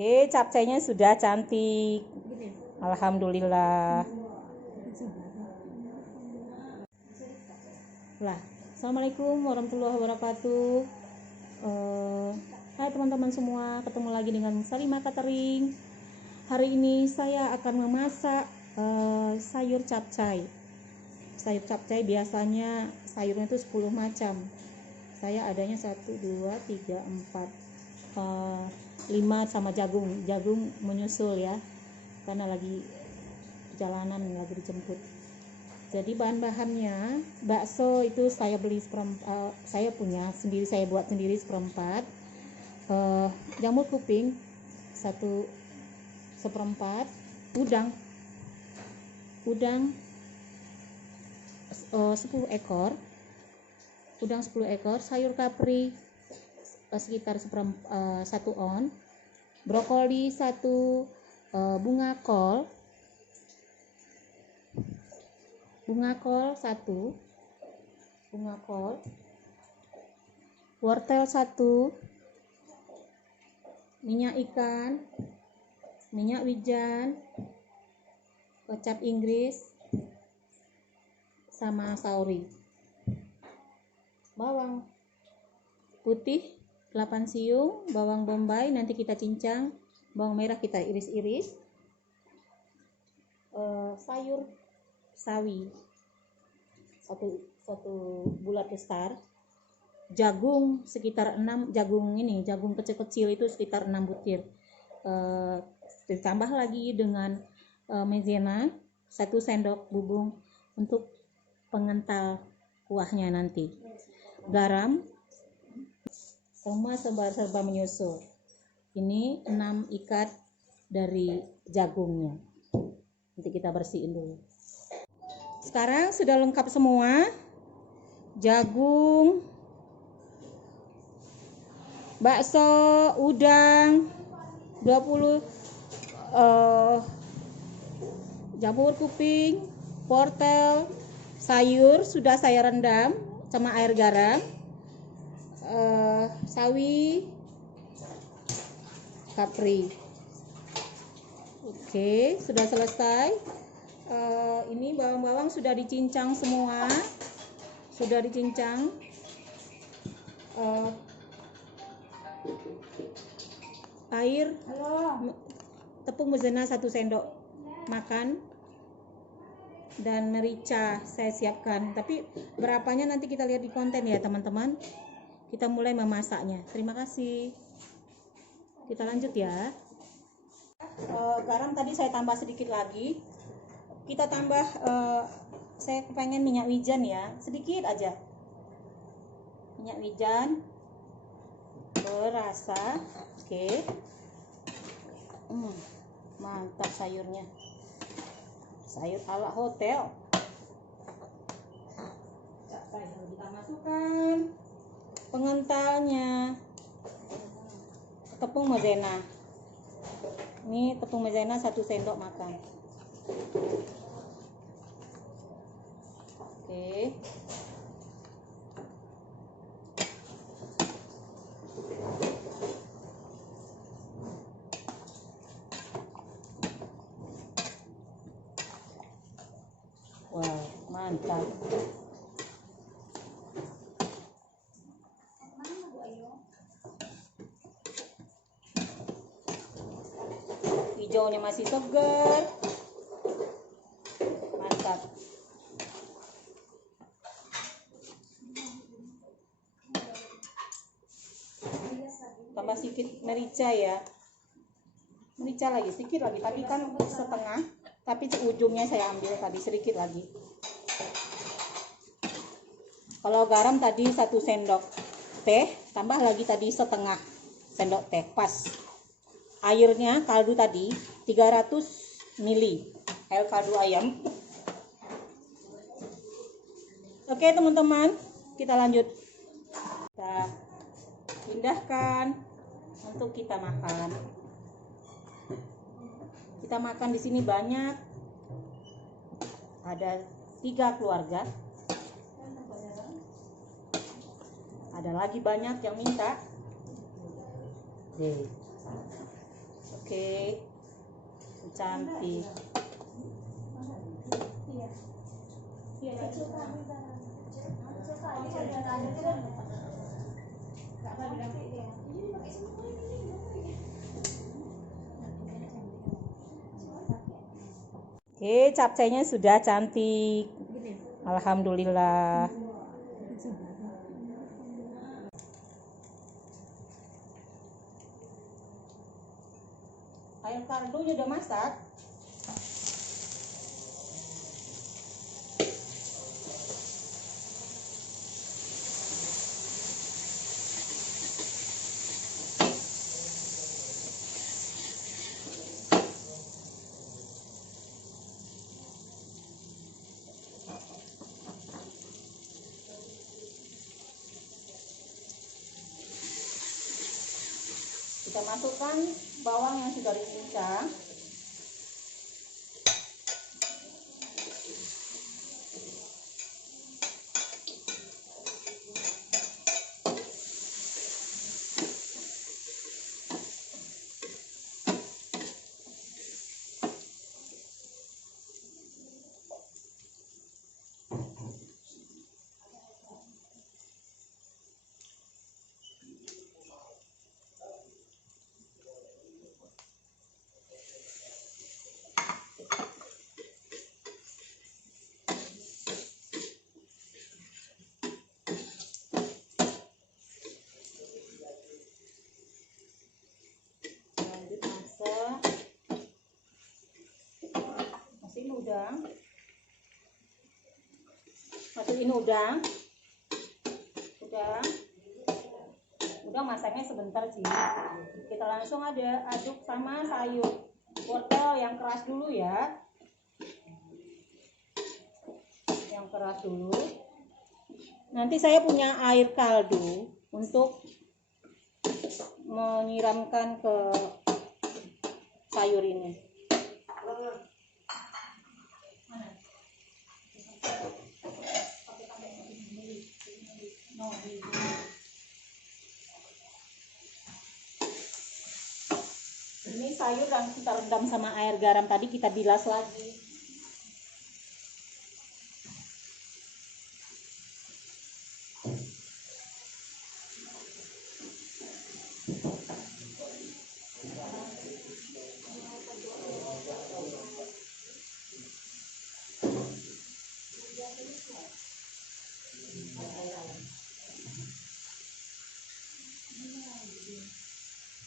Capcaynya sudah cantik. Alhamdulillah. Assalamualaikum warahmatullahi wabarakatuh. Hai teman-teman semua, ketemu lagi dengan Salima Catering. Hari ini saya akan memasak sayur capcay. Sayur capcay biasanya sayurnya itu 10 macam. Saya adanya 1, 2, 3, 4, 5 sama jagung menyusul ya, karena lagi perjalanan, lagi dijemput. Jadi bahan-bahannya, bakso itu saya beli saya punya sendiri, saya buat sendiri seperempat. Jamur kuping 1/4, udang 10 ekor, sayur kapri sekitar 1 on, brokoli 1, bunga kol 1, wortel 1, minyak ikan, minyak wijen, kecap Inggris, sama sauri, bawang putih 8 siung, bawang bombay nanti kita cincang, bawang merah kita iris-iris, sayur sawi 1 bulat besar, jagung sekitar 6, jagung kecil-kecil itu sekitar 6 butir, ditambah lagi dengan maizena 1 sendok bubung untuk pengental kuahnya nanti, garam, semua serba menyusul. Ini 6 ikat dari jagungnya, nanti kita bersihin dulu. Sekarang sudah lengkap semua, jagung, bakso, udang 20, jamur kuping, wortel, sayur sudah saya rendam sama air garam, sawi, kapri. Oke, sudah selesai. Ini bawang-bawang sudah dicincang semua, air, tepung maizena 1 sendok makan, dan merica saya siapkan, tapi berapanya nanti kita lihat di konten ya teman-teman. Kita mulai memasaknya. Terima kasih. Kita lanjut ya. Garam tadi saya tambah sedikit lagi. Kita tambah, saya kepengen minyak wijen ya, sedikit aja. Minyak wijen berasa. Oke. Mantap sayurnya. Sayur ala hotel. Kita masukkan pengentalnya, tepung maizena. Ini tepung maizena 1 sendok makan. Oke. Wow, mantap. Hijaunya masih segar, mantap. Tambah sedikit merica ya, merica lagi sedikit lagi, tapi kan setengah, tapi ujungnya saya ambil tadi sedikit lagi. Kalau garam tadi 1 sendok teh, tambah lagi tadi setengah sendok teh, pas. Airnya kaldu tadi 300 ml, air kaldu ayam. Oke teman-teman, kita lanjut. Kita pindahkan untuk kita makan. Kita makan di sini banyak, ada 3 keluarga. Ada lagi banyak yang minta. Oke, cantik. Oke, capcaynya sudah cantik. Alhamdulillah. Air kaldunya udah masak. Kita masukkan bawang yang sudah dicincang. Lanjut masak. Masukin udang. Udah masaknya sebentar sih. Kita langsung aduk sama sayur wortel yang keras dulu ya. Yang keras dulu. Nanti saya punya air kaldu untuk menyiramkan ke sayur ini. Ini sayur yang kita rendam sama air garam tadi kita bilas lagi.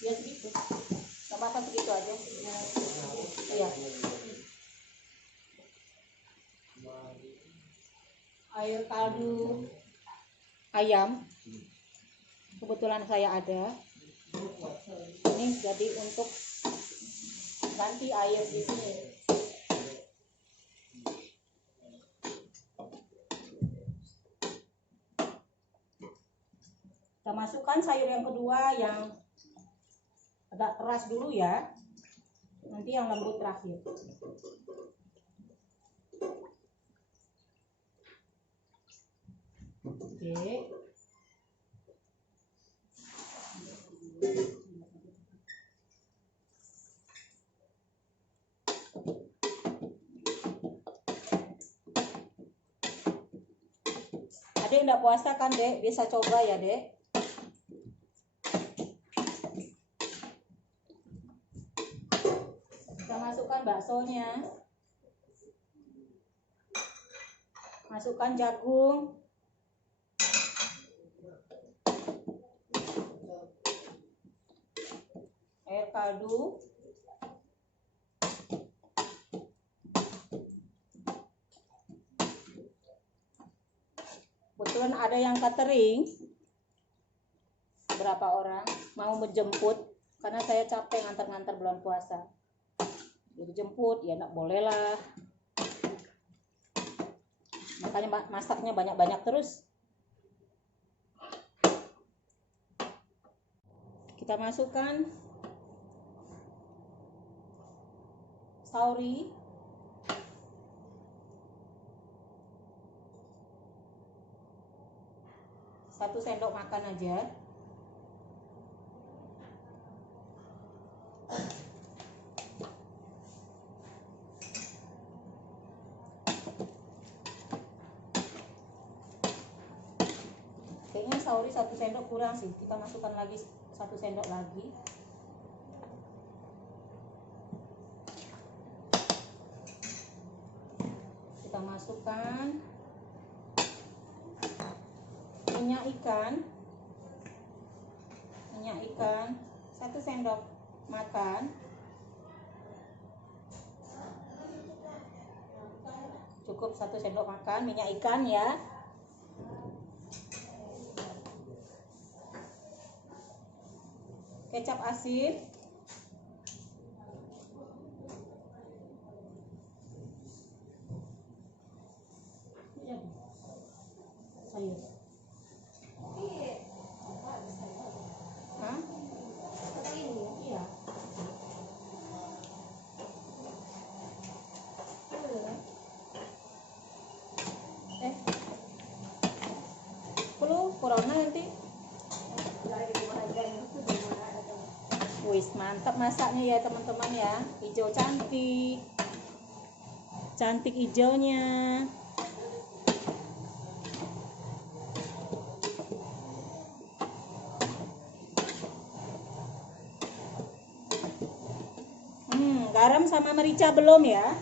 Ya segitu. Tambahkan segitu aja. Iya. Air kaldu ayam. Kebetulan saya ada. Ini jadi untuk ganti air di sini. Kita masukkan sayur yang kedua yang agak keras dulu ya. Nanti yang lembut terakhir. Oke. Adek enggak puasa kan, Dek? Bisa coba ya, Dek. Kita masukkan baksonya. Masukkan jagung. Air kaldu. Kebetulan ada yang catering. Berapa orang mau menjemput karena saya capek ngantar-ngantar bulan puasa. Jadi jemput ya enggak boleh lah. Makanya masaknya banyak-banyak terus. Kita masukkan sauri. Satu sendok makan aja. sauri 1 sendok kurang sih, kita masukkan lagi 1 sendok lagi. Kita masukkan minyak ikan 1 sendok makan, cukup 1 sendok makan minyak ikan ya. Kecap asin, sayur. Hah? Iya. Perlu corona nanti. Wis mantap masaknya ya teman-teman ya. Hijau cantik. Cantik hijaunya. Garam sama merica belum ya?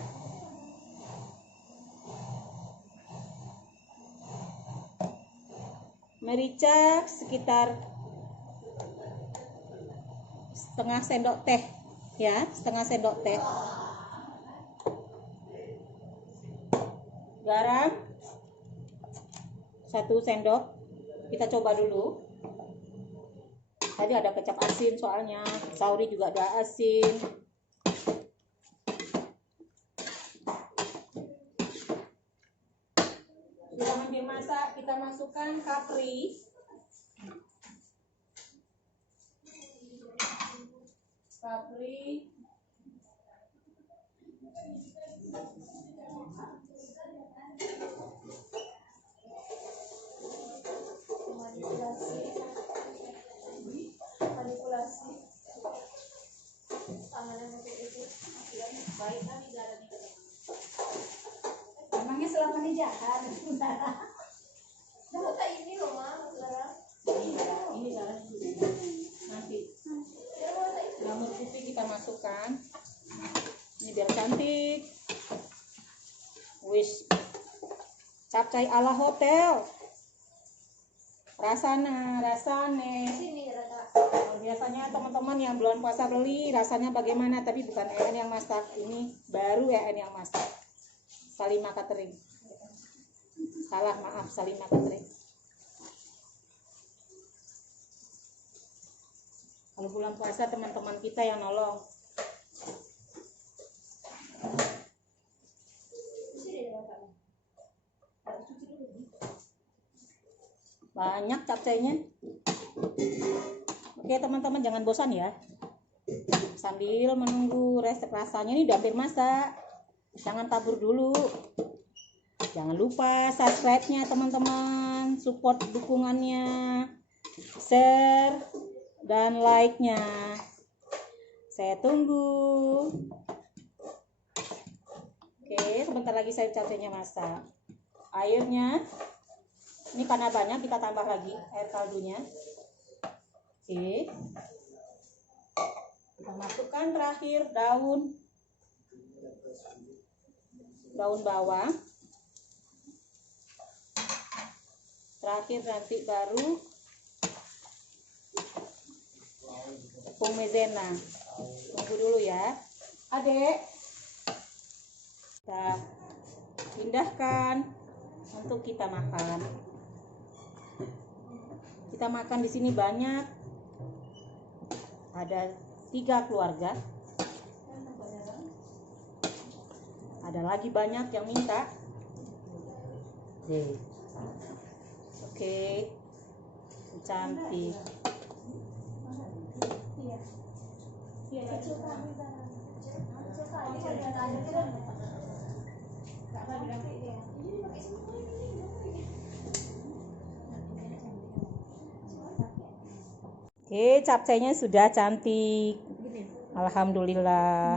Merica sekitar setengah sendok teh ya, setengah sendok teh. Garam 1 sendok. Kita coba dulu. Tadi ada kecap asin soalnya, sauri juga ada asin. Sudah hampir masak, kita masukkan kapri. Emangnya selama ini jahat? Nah, kayak ini loh, Ma, sekarang. Ini garam nanti. Jamur putih kita masukkan. Ini biar cantik. Wis. Capcay ala hotel. Rasane. Sini rata. Biasanya teman-teman yang bulan puasa beli rasanya bagaimana, tapi bukan EN yang masak. Ini baru EN yang masak. Salimah Catering. Salah, maaf, Salimah Catering. Kalau bulan puasa teman-teman kita yang nolong. Banyak capcaynya. Oke teman-teman, jangan bosan ya. Sambil menunggu rasanya ini udah hampir masak. Jangan tabur dulu. Jangan lupa subscribe-nya teman-teman, support dukungannya, share dan like-nya. Saya tunggu. Oke, sebentar lagi sayur capcaynya masak. Airnya ini karena banyak, kita tambah lagi air kaldunya. Oke. Kita masukkan terakhir daun bawang. Terakhir nanti baru tepung maizena. Tunggu dulu ya, Adek. Kita pindahkan untuk kita makan. Kita makan di sini banyak. Ada 3 keluarga. Ada lagi banyak yang minta. Oke. Cantik. Oke, capcaynya sudah cantik. Alhamdulillah.